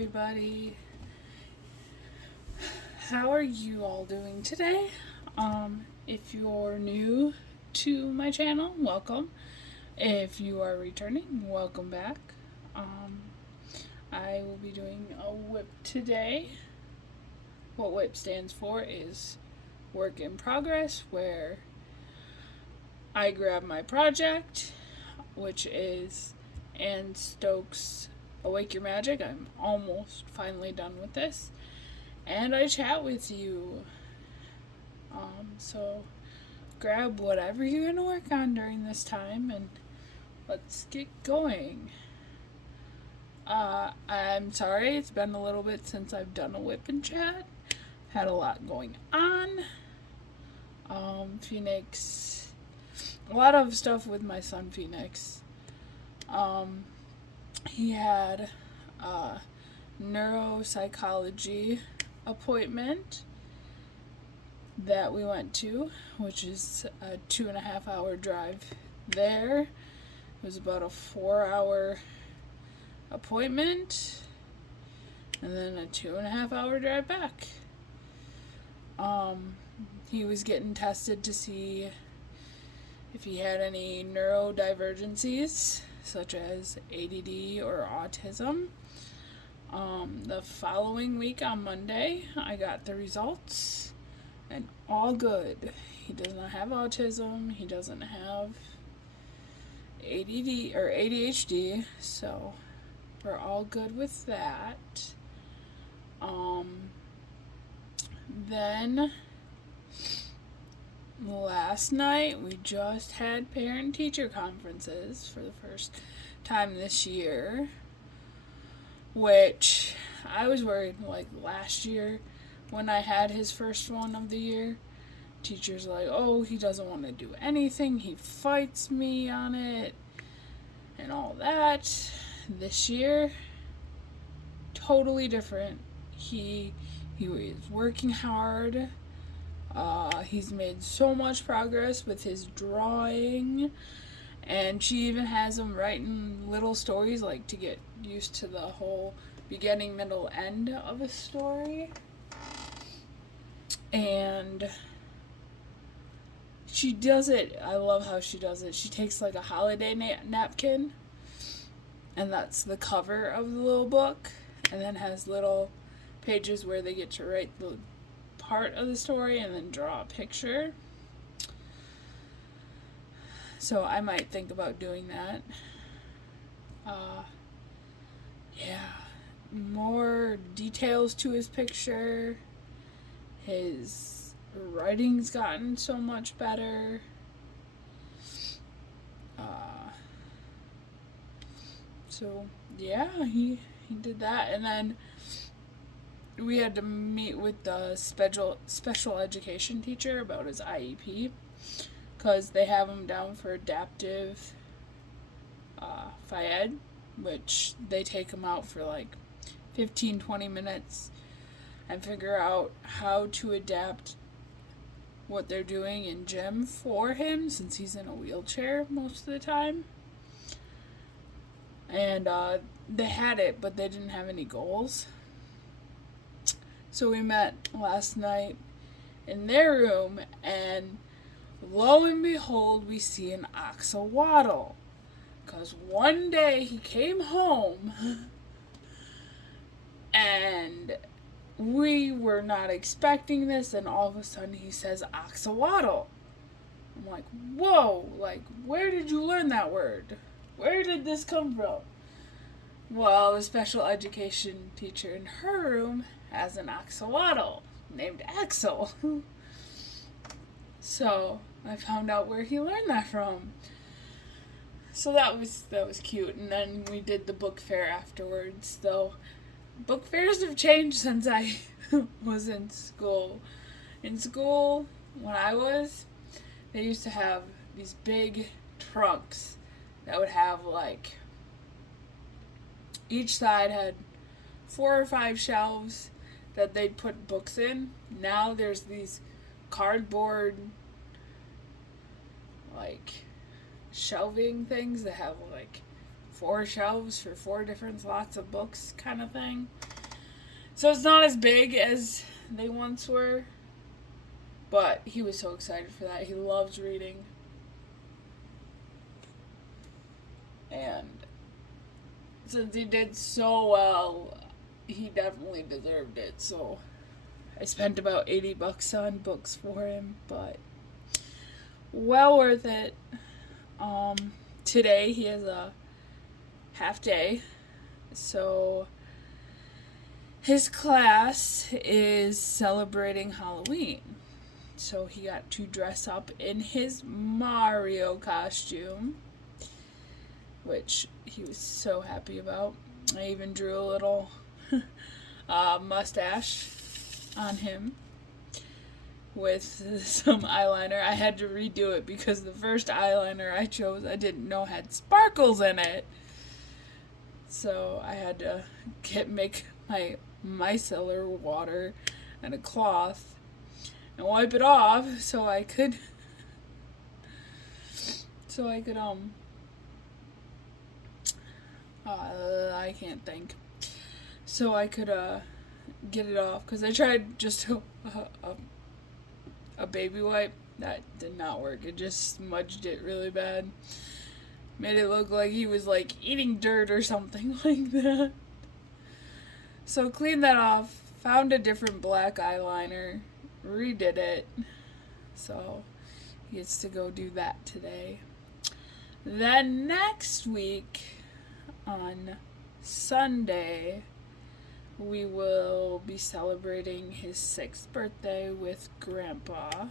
everybody. How are you all doing today? If you're new to my channel, welcome. If you are returning, welcome back. I will be doing a WIP today. What WIP stands for is work in progress, where I grab my project, which is Anne Stokes' Awake Your Magic. I'm almost finally done with this. And I chat with you. So grab whatever you're going to work on during this time and let's get going. I'm sorry, it's been a little bit since I've done a WIP and Chat. Had a lot going on. Phoenix, a lot of stuff with my son Phoenix. He had a neuropsychology appointment that we went to, which is a 2.5 hour drive there. It was about a 4-hour appointment and then a 2.5 hour drive back. He was getting tested to see if he had any neurodivergencies such as ADD or autism. The following week on Monday, I got the results, and all good. He does not have autism, he doesn't have ADD or ADHD, so we're all good with that. Then last night we just had parent-teacher conferences for the first time this year, which I was worried, like last year when I had his first one of the year, teachers like, oh, he doesn't want to do anything, he fights me on it and all that. This year, totally different. He is working hard. He's made so much progress with his drawing, and she even has him writing little stories, like to get used to the whole beginning, middle, end of a story. And she does it, I love how she does it. She takes like a holiday napkin, and that's the cover of the little book, and then has little pages where they get to write the part of the story and then draw a picture. So I might think about doing that. More details to his picture. His writing's gotten so much better. So yeah, he did that, and then we had to meet with the special education teacher about his IEP, because they have him down for adaptive Phy-Ed, which they take him out for like 15-20 minutes and figure out how to adapt what they're doing in gym for him, since he's in a wheelchair most of the time. And they had it, but they didn't have any goals. So we met last night in their room, and lo and behold, we see an axolotl. Because one day he came home, and we were not expecting this, and all of a sudden he says axolotl. I'm like, whoa, like, where did you learn that word? Where did this come from? Well, the special education teacher in her room has an axolotl named Axel. So I found out where he learned that from. So that was cute. And then we did the book fair afterwards, though book fairs have changed since I was in school. In school, when I was, they used to have these big trunks that would have like, each side had 4 or 5 shelves that they'd put books in. Now there's these cardboard like shelving things that have like 4 shelves for 4 different slots of books kind of thing. So it's not as big as they once were. But he was so excited for that. He loves reading. And since he did so well, he definitely deserved it. So I spent about $80 on books for him, but well worth it. Today he has a half day, so his class is celebrating Halloween. So he got to dress up in his Mario costume, which he was so happy about. I even drew a little mustache on him with some eyeliner. I had to redo it because the first eyeliner I chose I didn't know had sparkles in it. So I had to make my micellar water and a cloth and wipe it off so I could I can't think. So I could get it off, because I tried just a baby wipe. That did not work. It just smudged it really bad. Made it look like he was like eating dirt or something like that. So cleaned that off, found a different black eyeliner, redid it. So he gets to go do that today. Then next week, on Sunday, we will be celebrating his 6th birthday with Grandpa.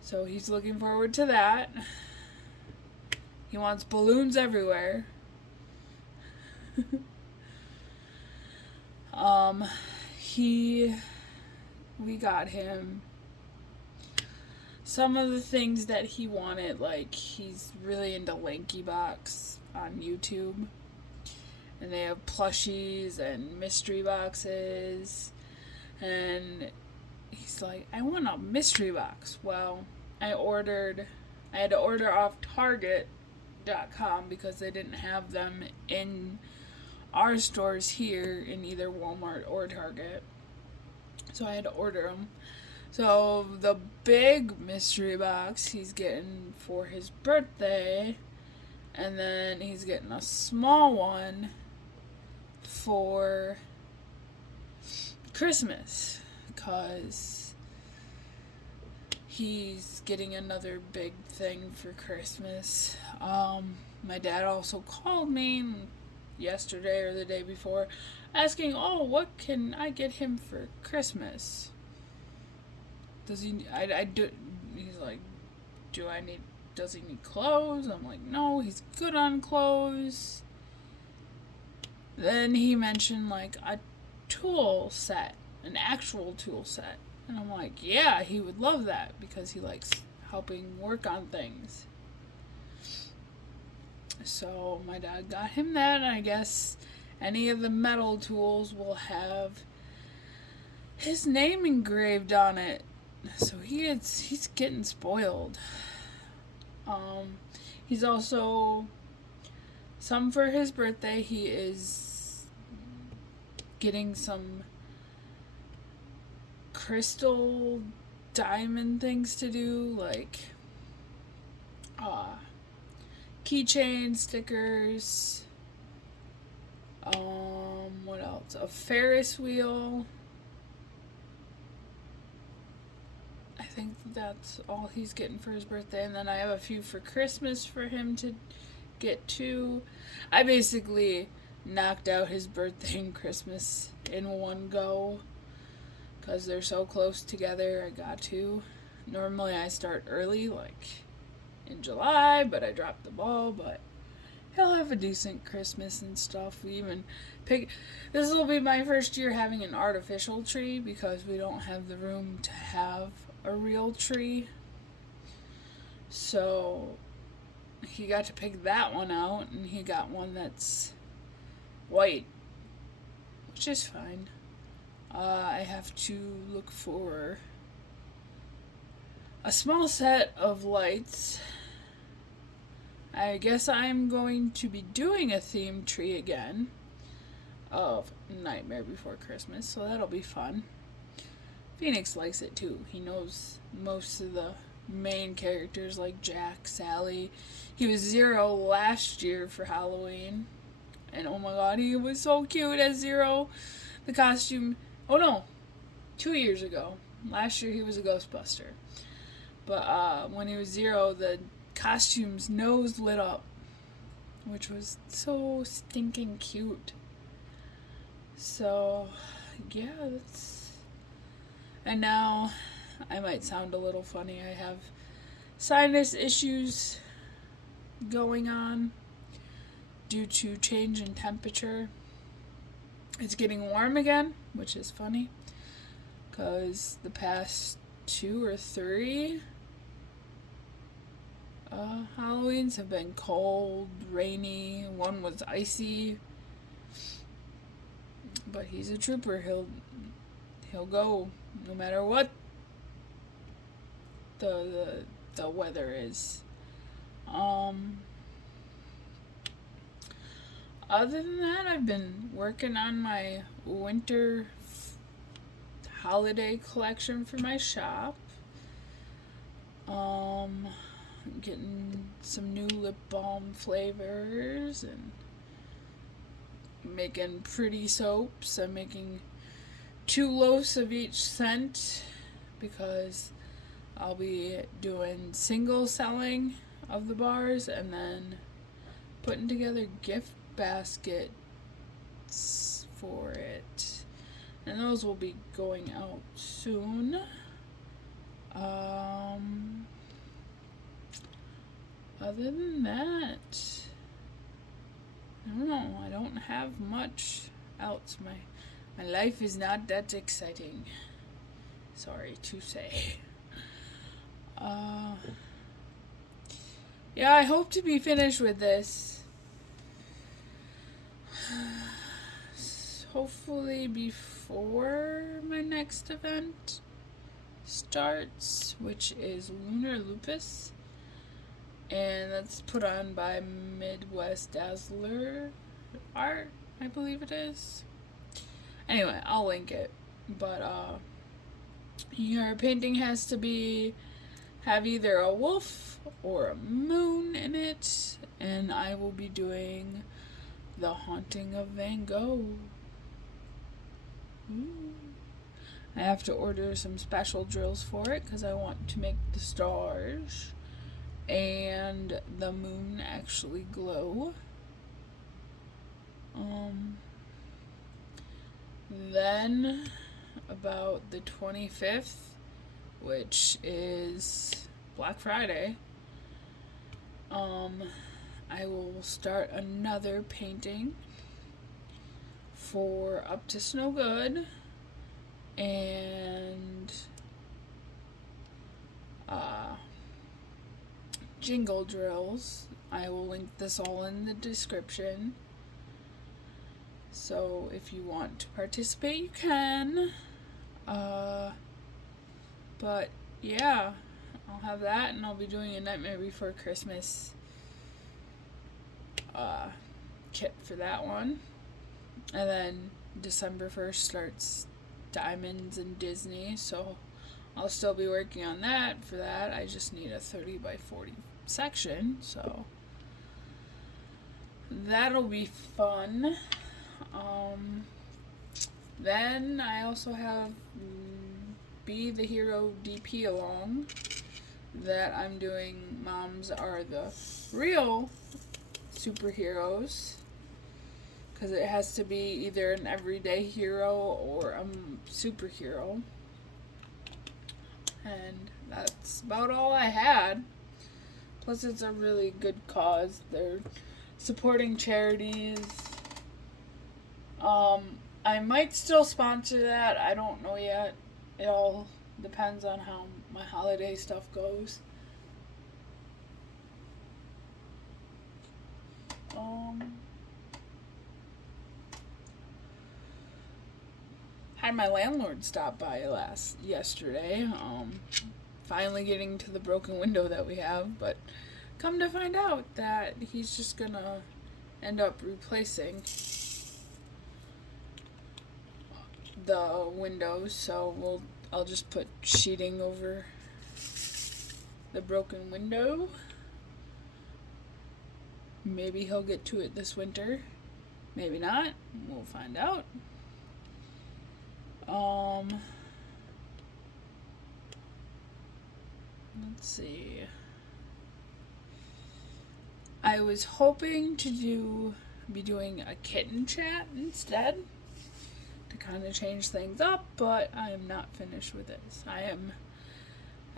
So he's looking forward to that. He wants balloons everywhere. We got him some of the things that he wanted. Like, he's really into Lanky Box on YouTube, and they have plushies and mystery boxes, and he's like, I want a mystery box. Well, I had to order off Target.com because they didn't have them in our stores here in either Walmart or Target. So I had to order them. So the big mystery box he's getting for his birthday, and then he's getting a small one for Christmas, because he's getting another big thing for Christmas. My dad also called me yesterday or the day before asking, what can I get him for Christmas? Does he, he's like, does he need clothes? I'm like, no, he's good on clothes. Then he mentioned like a tool set, an actual tool set. And I'm like, yeah, he would love that because he likes helping work on things. So my dad got him that, and I guess any of the metal tools will have his name engraved on it. So he's getting spoiled. He's also, some for his birthday, he is getting some crystal diamond things to do, like keychain stickers, what else, a Ferris wheel. I think that's all he's getting for his birthday, and then I have a few for Christmas for him to get too. I basically knocked out his birthday and Christmas in one go because they're so close together. I got to. Normally I start early, like in July, but I dropped the ball. But he'll have a decent Christmas and stuff. We even this will be my first year having an artificial tree because we don't have the room to have a real tree. So he got to pick that one out, and he got one that's white, which is fine. I have to look for a small set of lights. I guess I'm going to be doing a theme tree again. of Nightmare Before Christmas, so that'll be fun. Phoenix likes it too. He knows most of the main characters like Jack, Sally. He was Zero last year for Halloween. And oh my god, he was so cute as Zero. The costume, oh no, 2 years ago. Last year he was a Ghostbuster. But when he was Zero, the costume's nose lit up, which was so stinking cute. So, yeah, that's... And now, I might sound a little funny. I have sinus issues going on due to change in temperature. It's getting warm again, which is funny, because the past 2 or 3 Halloweens have been cold, rainy. One was icy, but he's a trooper. He'll go no matter what the weather is. Other than that, I've been working on my winter holiday collection for my shop. Getting some new lip balm flavors and making pretty soaps. I'm making 2 loaves of each scent because I'll be doing single selling of the bars and then putting together gift baskets for it. And those will be going out soon. Other than that, I don't know. I don't have much else. My life is not that exciting. Sorry to say. Yeah, I hope to be finished with this. Hopefully before my next event starts, which is Lunar Lupus. And that's put on by Midwest Dazzler Art, I believe it is. Anyway, I'll link it. But your painting has to have either a wolf or a moon in it. And I will be doing The Haunting of Van Gogh. Ooh. I have to order some special drills for it because I want to make the stars and the moon actually glow. Then about the 25th, which is Black Friday, I will start another painting for Up to Snowgood and Jingle Drills. I will link this all in the description. So if you want to participate, you can. But yeah, I'll have that, and I'll be doing a Nightmare Before Christmas kit for that one. And then December 1st starts Diamonds and Disney, so I'll still be working on that. For that, I just need a 30 by 40 section, so that'll be fun. Then I also have Be the Hero DP along that I'm doing. Moms are the real superheroes, because it has to be either an everyday hero or a superhero. And that's about all I had. Plus, it's a really good cause. They're supporting charities. I might still sponsor that. I don't know yet. It all depends on how my holiday stuff goes. Had my landlord stop by yesterday. Finally getting to the broken window that we have, but come to find out that he's just gonna end up replacing the windows, so I'll just put sheeting over the broken window. Maybe he'll get to it this winter. Maybe not. We'll find out. Let's see. I was hoping to be doing a kitten chat instead to kind of change things up, but I am not finished with this. I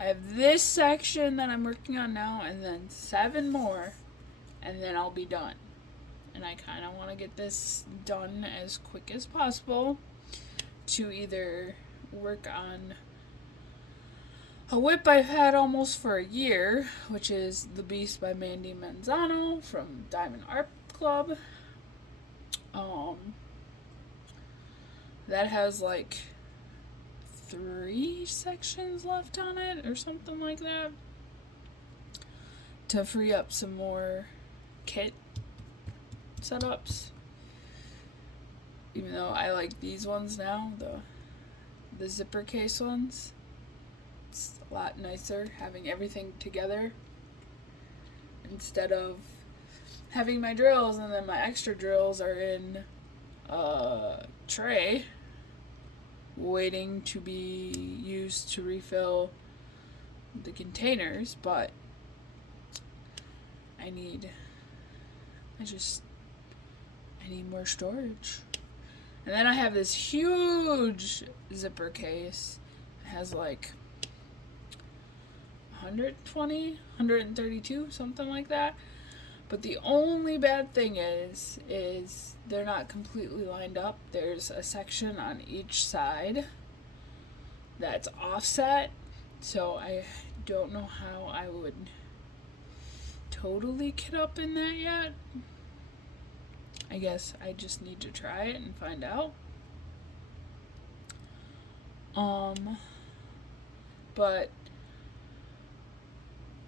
have this section that I'm working on now, and then 7 more, and then I'll be done. And I kind of want to get this done as quick as possible to either work on a WIP I've had almost for a year, which is The Beast by Mandy Manzano from Diamond Art Club. That has like 3 sections left on it or something like that, to free up some more kit setups. Even though I like these ones now, the zipper case ones. It's a lot nicer having everything together instead of having my drills and then my extra drills are in a tray waiting to be used to refill the containers. But I need more storage. And then I have this huge zipper case. It has like 120, 132, something like that. But the only bad thing is they're not completely lined up. There's a section on each side that's offset. So I don't know how I would totally kit up in that yet. I guess I just need to try it and find out. But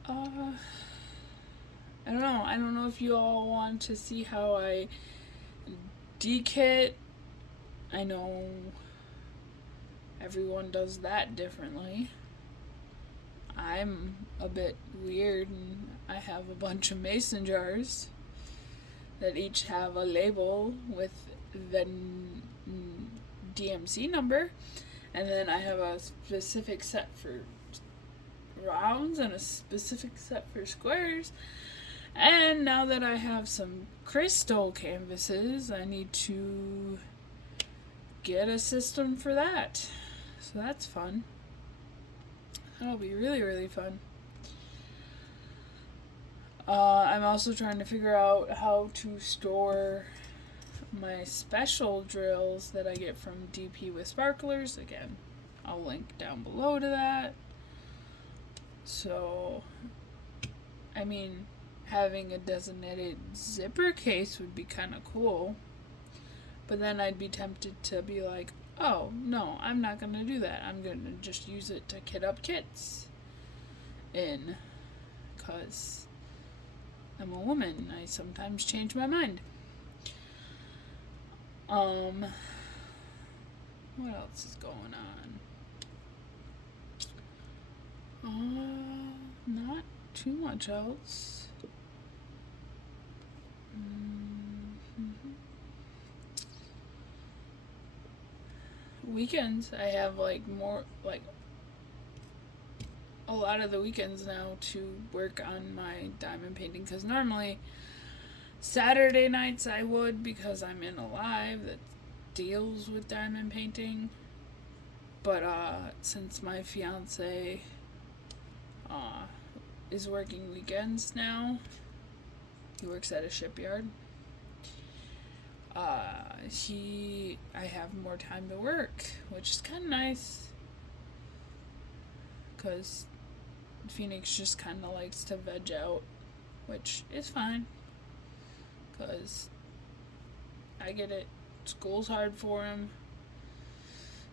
I don't know. I don't know if you all want to see how I dekit. I know everyone does that differently. I'm a bit weird, and I have a bunch of mason jars that each have a label with the DMC number, and then I have a specific set for rounds and a specific set for squares. And now that I have some crystal canvases, I need to get a system for that. So that's fun. That'll be really, really fun. I'm also trying to figure out how to store my special drills that I get from DP with Sparklers. Again, I'll link down below to that. So, I mean, having a designated zipper case would be kind of cool. But then I'd be tempted to be like, oh, no, I'm not going to do that. I'm going to just use it to kit up kits in. Because I'm a woman. I sometimes change my mind. What else is going on? Not too much else. Weekends, I have like a lot of the weekends now to work on my diamond painting, because normally Saturday nights I would, because I'm in a live that deals with diamond painting. But since my fiance is working weekends now, he works at a shipyard, I have more time to work, which is kind of nice, because Phoenix just kind of likes to veg out, which is fine, because I get it. School's hard for him.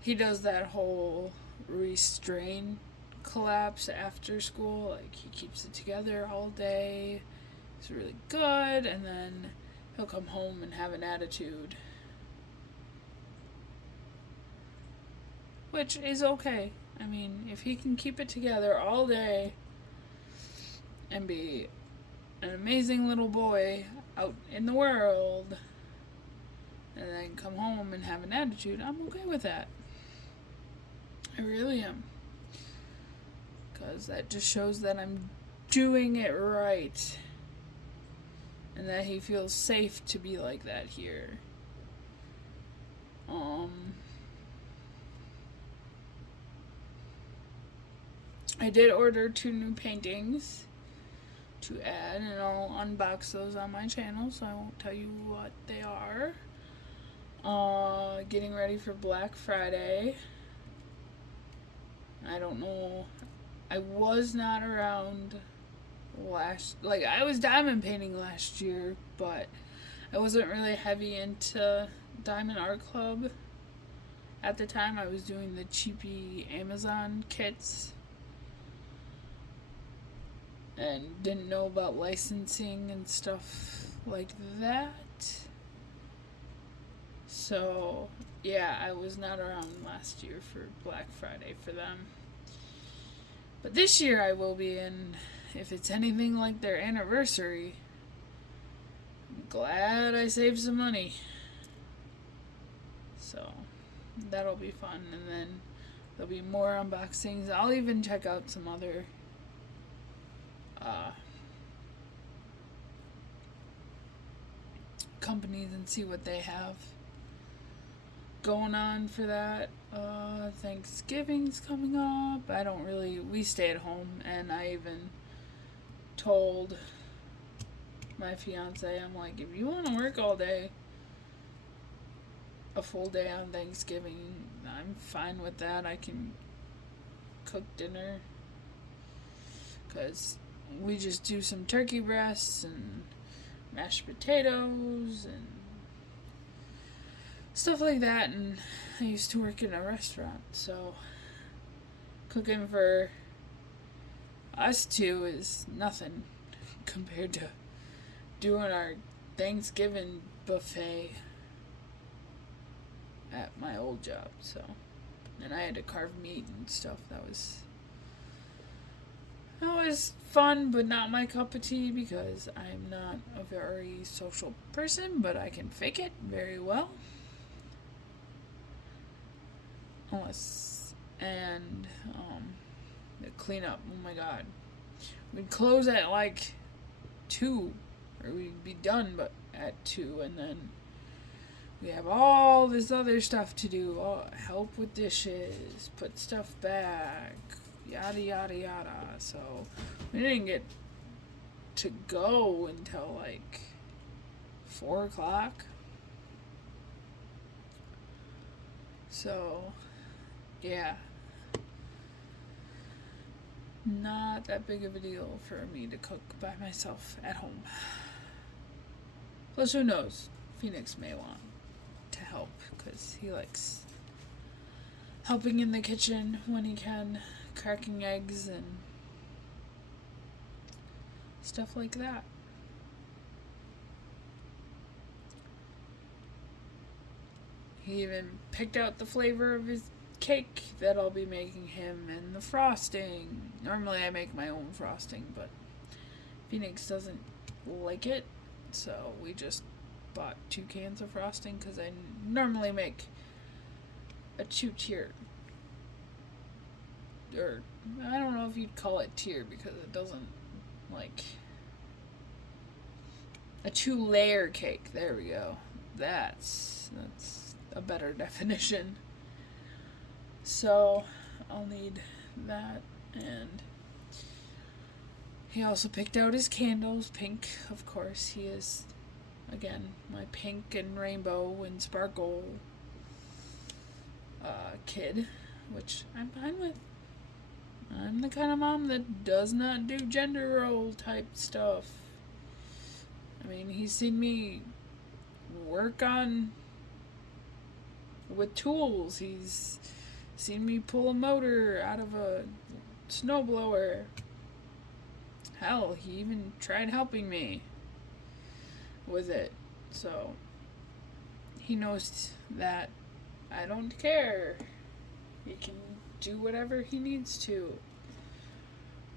He does that whole restrain collapse after school. Like, he keeps it together all day. It's really good, and then he'll come home and have an attitude. which is okay. I mean, if he can keep it together all day and be an amazing little boy out in the world and then come home and have an attitude, I'm okay with that. I really am. Because that just shows that I'm doing it right. And that he feels safe to be like that here. I did order 2 new paintings to add, and I'll unbox those on my channel, so I won't tell you what they are. Getting ready for Black Friday. I don't know. I was not around I was diamond painting last year, but I wasn't really heavy into Diamond Art Club. At the time, I was doing the cheapy Amazon kits and didn't know about licensing and stuff like that. So, yeah, I was not around last year for Black Friday for them. But this year I will be, and if it's anything like their anniversary, I'm glad I saved some money. So, that'll be fun, and then there'll be more unboxings. I'll even check out some other companies and see what they have going on for that. Thanksgiving's coming up. We stay at home, and I even told my fiance, I'm like, if you want to work all day, a full day on Thanksgiving, I'm fine with that. I can cook dinner, because we just do some turkey breasts and mashed potatoes and stuff like that. And I used to work in a restaurant, so cooking for us two is nothing compared to doing our Thanksgiving buffet at my old job. So, and I had to carve meat and stuff. That was fun, but not my cup of tea, because I'm not a very social person, but I can fake it very well. The cleanup, oh my god. We'd close at like 2, or we'd be done but at 2, and then we have all this other stuff to do. Help with dishes, put stuff back, yada yada yada. So we didn't get to go until like 4 o'clock. So yeah, not that big of a deal for me to cook by myself at home. Plus, who knows, Phoenix may want to help, because he likes helping in the kitchen when he can, cracking eggs and stuff like that. He even picked out the flavor of his cake that I'll be making him, and the frosting. Normally I make my own frosting, but Phoenix doesn't like it, so we just bought 2 cans of frosting, because I normally make a 2-tier, or I don't know if you'd call it tier, because it doesn't, like, a 2-layer cake. There we go. That's a better definition. So I'll need that. And he also picked out his candles, pink, of course. He is, again, my pink and rainbow and sparkle kid, which I'm fine with. I'm the kind of mom that does not do gender role type stuff. I mean, he's seen me work with tools. He's seen me pull a motor out of a snowblower. Hell, he even tried helping me with it. So he knows that I don't care. he can do whatever he needs to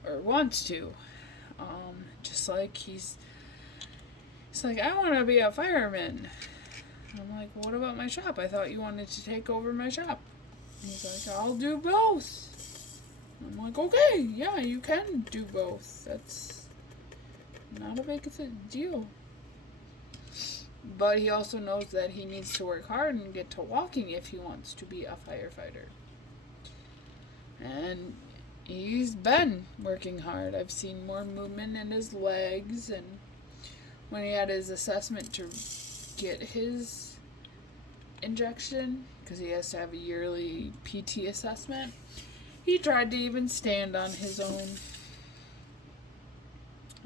or wants to. Just like he's like, I want to be a fireman. I'm like, what about my shop? I thought you wanted to take over my shop. He's like, I'll do both. I'm like, okay, yeah, you can do both. That's not a big deal. But he also knows that he needs to work hard and get to walking if he wants to be a firefighter. And he's been working hard. I've seen more movement in his legs, and when he had his assessment to get his injection, because he has to have a yearly PT assessment, he tried to even stand on his own.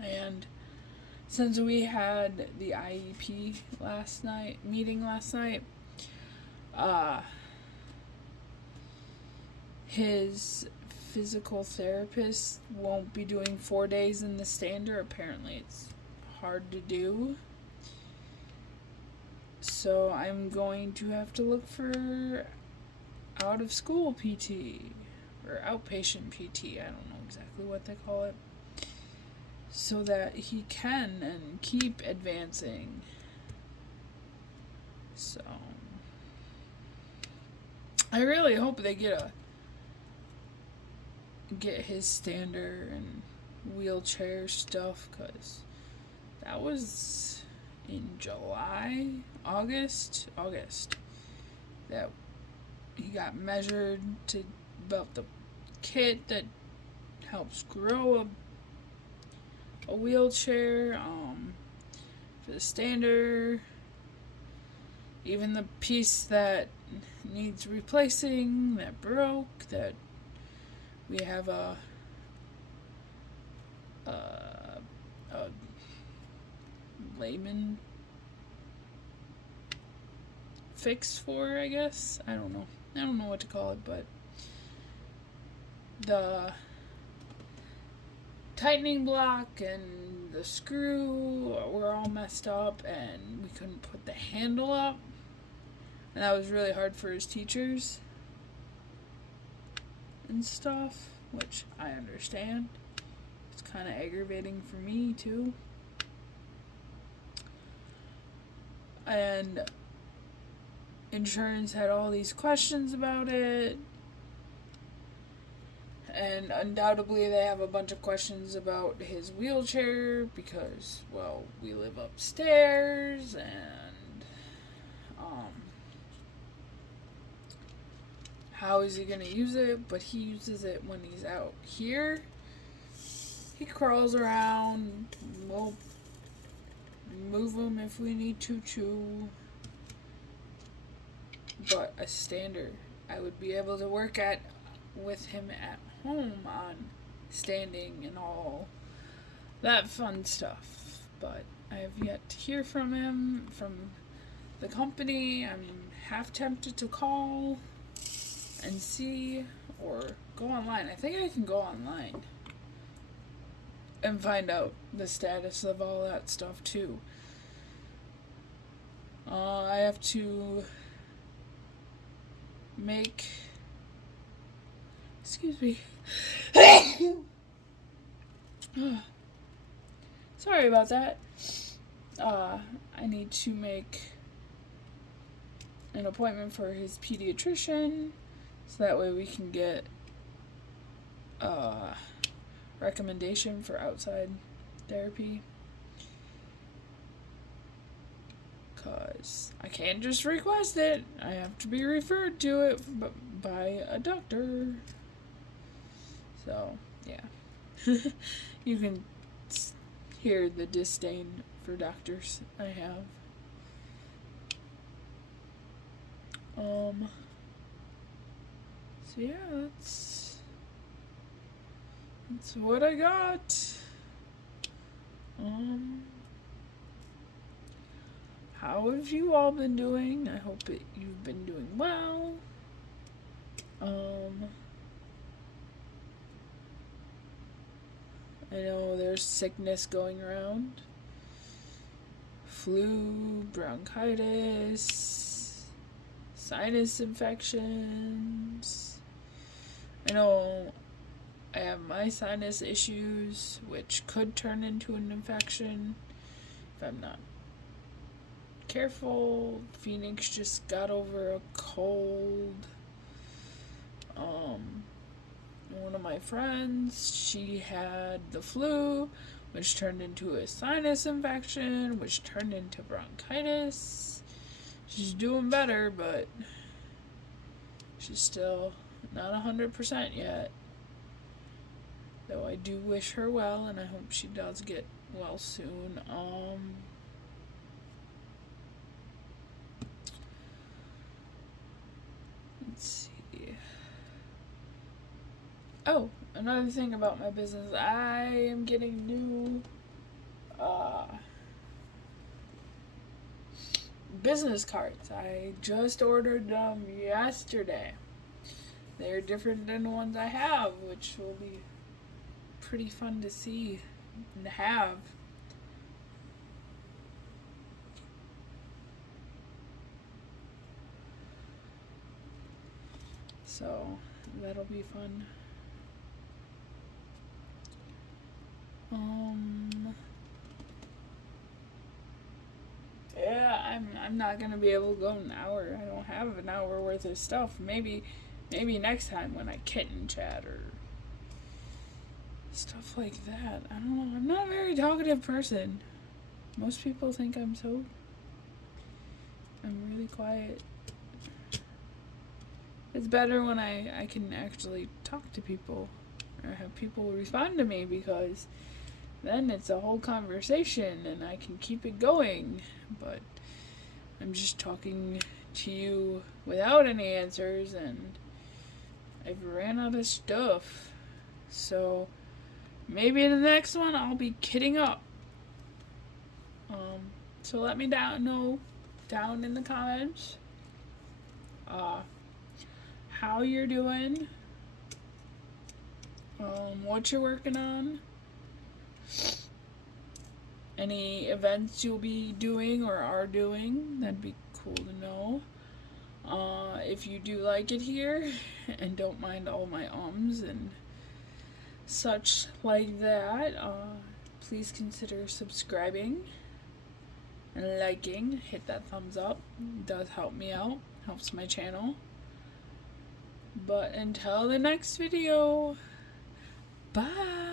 And since we had the IEP meeting last night, his physical therapist won't be doing 4 days in the stander. Apparently it's hard to do. So I'm going to have to look for out of school PT or outpatient PT. I don't know exactly what they call it. So that he can and keep advancing. So I really hope they get his stander and wheelchair stuff, because that was in August, that he got measured to about the kit that helps grow a wheelchair, for the stander, even the piece that needs replacing, that broke, that we have a layman fix for, I guess. I don't know what to call it, but the tightening block and the screw were all messed up, and we couldn't put the handle up, and that was really hard for his teachers and stuff, which I understand. It's kind of aggravating for me too. And insurance had all these questions about it, and undoubtedly they have a bunch of questions about his wheelchair because, well, we live upstairs, and how is he going to use it? But he uses it when he's out here. He crawls around. We'll move him if we need to. But a stander, I would be able to work with him at home on standing and all that fun stuff. But I have yet to hear from him, from the company. I'm half tempted to call and see, or go online. I think I can go online and find out the status of all that stuff too. I have to make, excuse me, sorry about that. I need to make an appointment for his pediatrician, so that way we can get a recommendation for outside therapy. Because I can't just request it. I have to be referred to it by a doctor. So, yeah. You can hear the disdain for doctors I have. So yeah, that's what I got. How have you all been doing? I hope you've been doing well. I know there's sickness going around. Flu, bronchitis, sinus infections, I know I have my sinus issues, which could turn into an infection if I'm not careful. Phoenix just got over a cold. One of my friends, she had the flu, which turned into a sinus infection, which turned into bronchitis. She's doing better, but she's still not 100% yet. Though I do wish her well, and I hope she does get well soon. Let's see. Oh, another thing about my business, I am getting new business cards. I just ordered them yesterday. They're different than the ones I have, which will be pretty fun to see and have. So that'll be fun. Yeah, I'm not gonna be able to go an hour. I don't have an hour worth of stuff. Maybe next time when I kitten chat or stuff like that. I don't know. I'm not a very talkative person. Most people think I'm really quiet. It's better when I can actually talk to people or have people respond to me, because then it's a whole conversation and I can keep it going. But I'm just talking to you without any answers, and I've ran out of stuff. So maybe in the next one I'll be kidding up. So let me know down in the comments how you're doing, what you're working on, any events you'll be doing or are doing. That'd be cool to know. If you do like it here and don't mind all my ums and such like that, please consider subscribing and liking. Hit that thumbs up. It does help me out, helps my channel. But until the next video, bye.